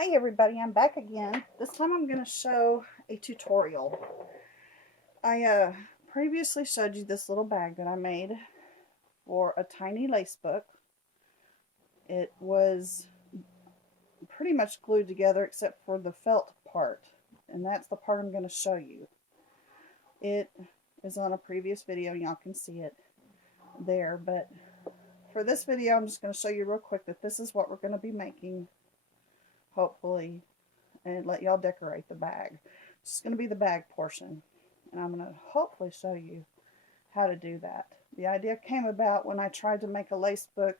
Hi everybody, I'm back again. This time I'm going to show a tutorial. I previously showed you this little bag that I made for a tiny lace book. It was pretty much glued together except for the felt part, and that's the part I'm going to show you. It is on a previous video, y'all can see it there, but for this video I'm just going to show you real quick that this is what we're going to be making, hopefully, and let y'all decorate the bag. It's just going to be the bag portion, and I'm going to hopefully show you how to do that. The idea came about when I tried to make a lace book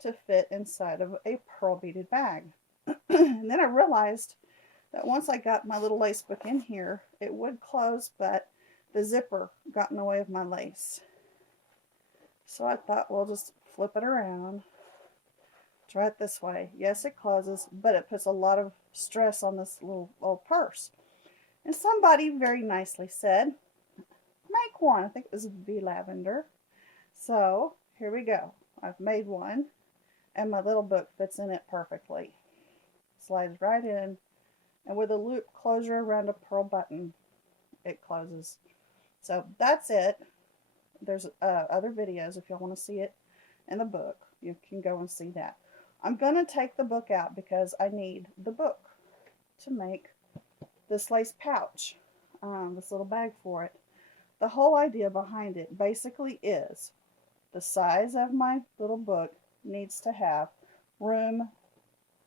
to fit inside of a pearl beaded bag. And then I realized that once I got my little lace book in here, it would close, but the zipper got in the way of my lace. So I thought, we'll just flip it around. Try it this way. Yes, it closes, but it puts a lot of stress on this little old purse. And somebody very nicely said, make one. I think it was V Lavender. So here we go. I've made one, and my little book fits in it perfectly. Slides right in, and with a loop closure around a pearl button, it closes. So that's it. There's other videos if y'all want to see it in the book. You can go and see that. I'm going to take the book out because I need the book to make this lace pouch, this little bag for it. The whole idea behind it basically is the size of my little book needs to have room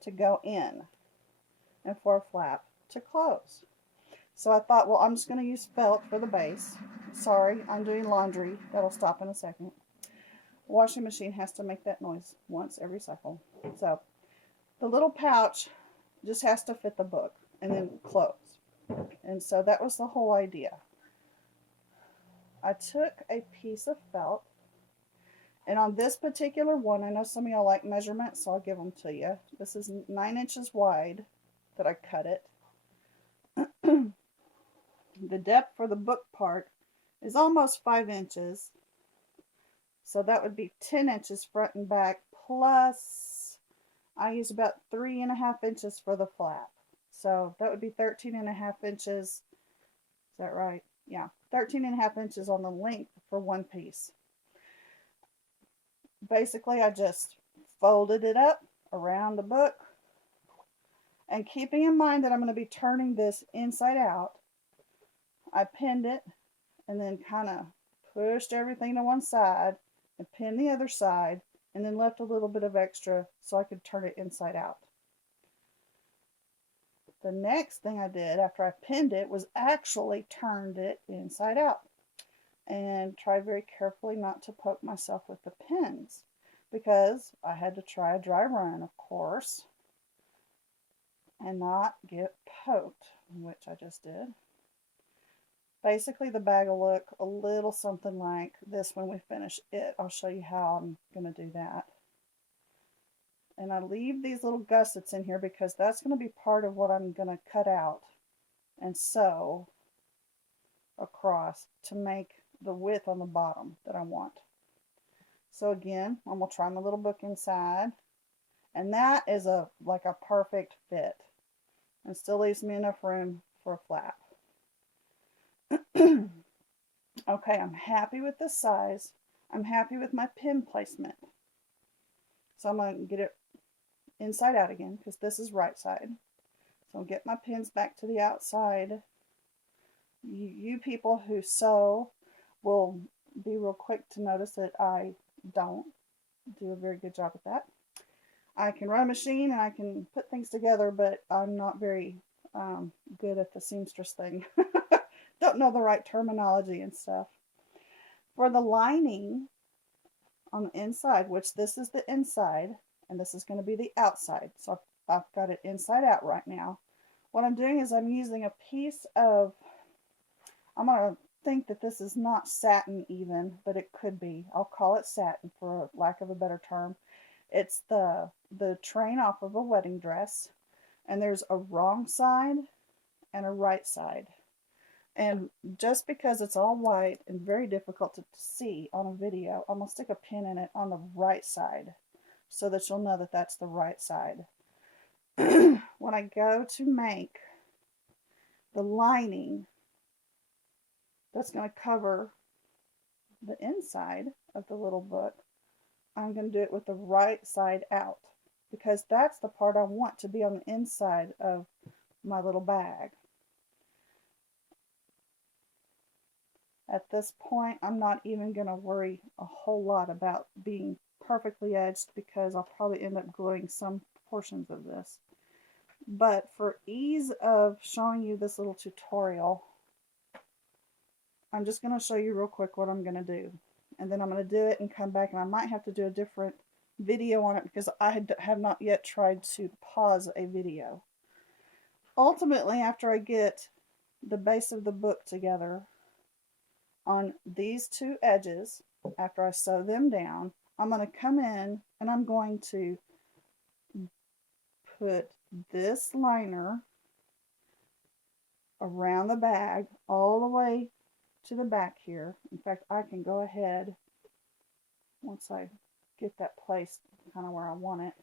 to go in and for a flap to close. So I thought, well, I'm just going to use felt for the base. Sorry, I'm doing laundry. That'll stop in a second. Washing machine has to make that noise once every cycle. So the little pouch just has to fit the book and then close. And so that was the whole idea. I took a piece of felt, and on this particular one, I know some of y'all like measurements, so I'll give them to you. This is 9 inches wide that I cut it. The depth for the book part is almost 5 inches. So that would be 10 inches front and back, plus I use about 3.5 inches for the flap. So that would be 13.5 inches. Is that right? Yeah, 13.5 inches on the length for one piece. Basically, I just folded it up around the book. And keeping in mind that I'm going to be turning this inside out, I pinned it and then kind of pushed everything to one side and pinned the other side, and then left a little bit of extra so I could turn it inside out. The next thing I did after I pinned it was actually turned it inside out, and tried very carefully not to poke myself with the pins, because I had to try a dry run, of course, and not get poked, which I just did. Basically, the bag will look a little something like this when we finish it. I'll show you how I'm going to do that. And I leave these little gussets in here because that's going to be part of what I'm going to cut out and sew across to make the width on the bottom that I want. So again, I'm going to try my little book inside. And that is like a perfect fit. And still leaves me enough room for a flap. Okay, I'm happy with this size. I'm happy with my pin placement. So I'm going to get it inside out again because this is right side. So I'll get my pins back to the outside. You people who sew will be real quick to notice that I don't do a very good job at that. I can run a machine and I can put things together, but I'm not very good at the seamstress thing. Don't know the right terminology and stuff. For the lining on the inside, which this is the inside, and this is going to be the outside. So I've got it inside out right now. What I'm doing is I'm using a piece of, I'm going to think that this is not satin even, but it could be. I'll call it satin for lack of a better term. It's the train off of a wedding dress, and there's a wrong side and a right side. And just because it's all white and very difficult to see on a video, I'm going to stick a pin in it on the right side so that you'll know that that's the right side. What when I go to make the lining that's going to cover the inside of the little book, I'm going to do it with the right side out, because that's the part I want to be on the inside of my little bag. At this point, I'm not even going to worry a whole lot about being perfectly edged, because I'll probably end up gluing some portions of this. But for ease of showing you this little tutorial, I'm just going to show you real quick what I'm going to do. And then I'm going to do it and come back, and I might have to do a different video on it because I have not yet tried to pause a video. Ultimately, after I get the base of the book together, on these two edges, after I sew them down, I'm going to come in and I'm going to put this liner around the bag all the way to the back here. In fact, I can go ahead, once I get that placed kind of where I want it,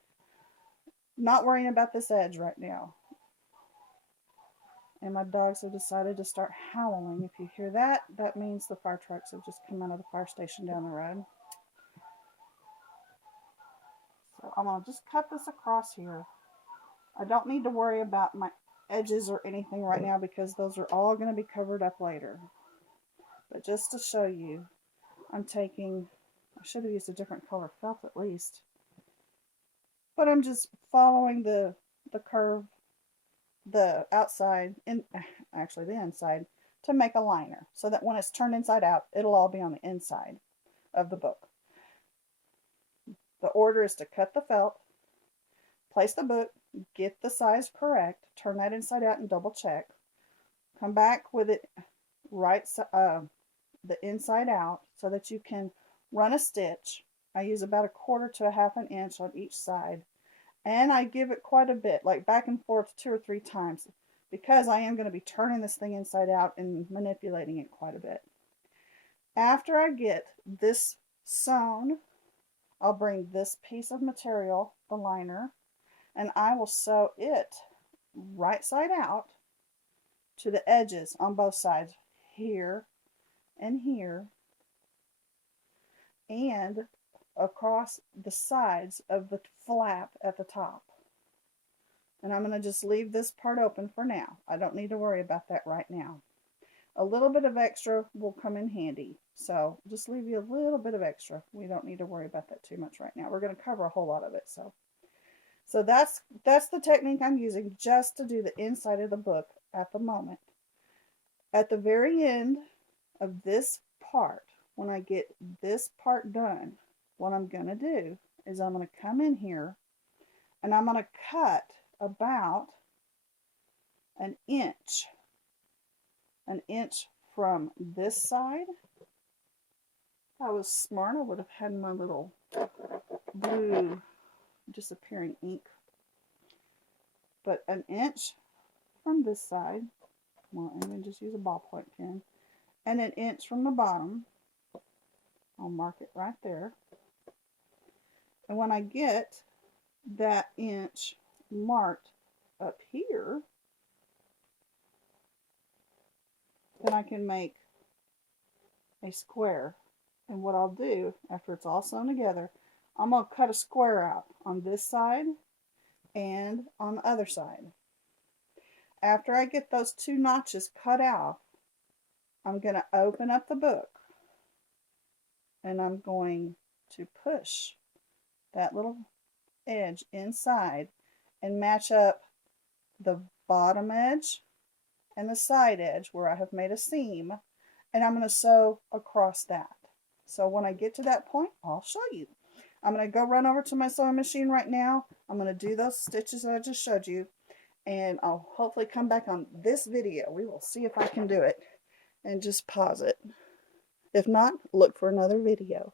not worrying about this edge right now. And my dogs have decided to start howling. If you hear that, that means the fire trucks have just come out of the fire station down the road. So I'm going to just cut this across here. I don't need to worry about my edges or anything right now, because those are all going to be covered up later. But just to show you, I'm taking, I should have used a different color felt at least, but I'm just following the curve, the outside, actually the inside, to make a liner, so that when it's turned inside out, it'll all be on the inside of the book. The order is to cut the felt, place the book, get the size correct, turn that inside out and double check, come back with it the inside out, so that you can run a stitch. I use about 1/4 to 1/2 inch on each side, and I give it quite a bit, like back and forth 2 or 3 times, because I am going to be turning this thing inside out and manipulating it quite a bit. After I get this sewn, I'll bring this piece of material, the liner, and I will sew it right side out to the edges on both sides, here and here, and across the sides of the flap at the top. And I'm going to just leave this part open for now. I don't need to worry about that right now. A little bit of extra will come in handy, so just leave you a little bit of extra. We don't need to worry about that too much right now. We're going to cover a whole lot of it. So that's the technique I'm using just to do the inside of the book at the moment. At the very end of this part, when I get this part done, what I'm going to do is I'm going to come in here and I'm going to cut about an inch from this side. If I was smart, I would have had my little blue disappearing ink, but an inch from this side, well, I'm going to just use a ballpoint pen, and an inch from the bottom. I'll mark it right there. And when I get that inch marked up here, then I can make a square. And what I'll do, after it's all sewn together, I'm going to cut a square out on this side and on the other side. After I get those 2 notches cut out, I'm going to open up the book, and I'm going to push that little edge inside and match up the bottom edge and the side edge where I have made a seam, and I'm going to sew across that. So when I get to that point, I'll show you. I'm going to go run over to my sewing machine right now. I'm going to do those stitches that I just showed you, and I'll hopefully come back on this video. We will see if I can do it, and just pause it. If not, look for another video.